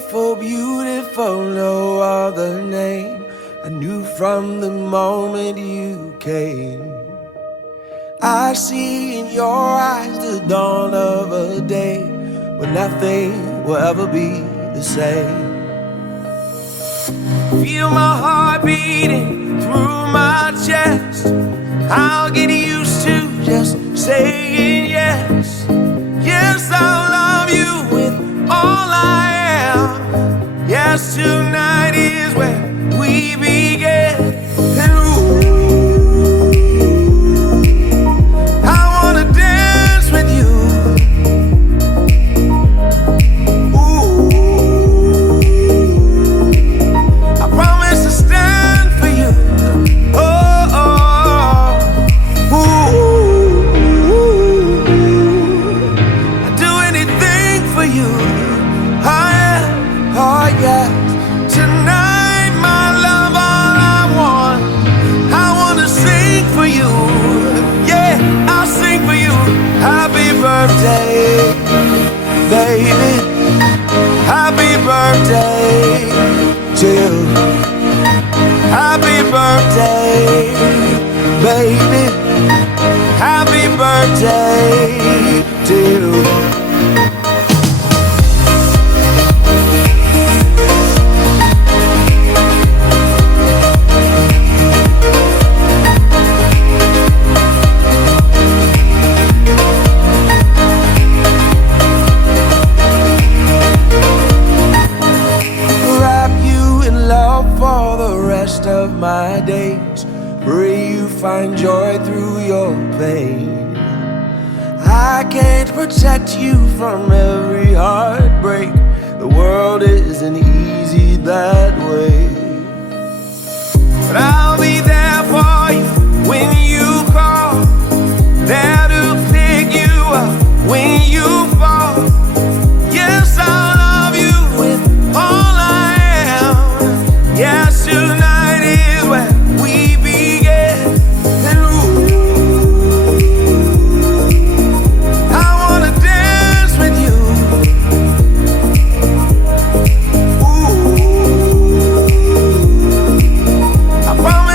beautiful, beautiful, no other name. I knew from the moment you came. I see in your eyes the dawn of a day when nothing will ever be the same. Feel my heart beating through my chest. I'll get used to just saying yes. Yes, I'll love you with all I am. Yes, tonight is where we begin. And ooh, I wanna dance with you. Ooh, I promise to stand for you. Oh, oh, ooh, I'd do anything for you. Oh yeah, oh yeah. Tonight, my love, all I want. I wanna sing for you. Yeah, I'll sing for you. Happy birthday, baby. Happy birthday to you. Happy birthday, baby. Happy birthday to you. Of my days, pray you find joy through your pain. I can't protect you from every heartbreak. The world isn't easy that way. But I'll be there for you when you call, there to pick you up when you fall. Yes, I'll love you with all I am. Yes, tonight where we begin. And ooh, I wanna dance with you. Ooh, I promise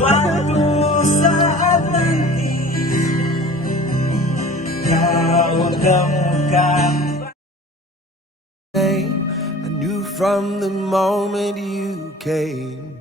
Suatu saat nanti kau temukan. I knew from the moment you came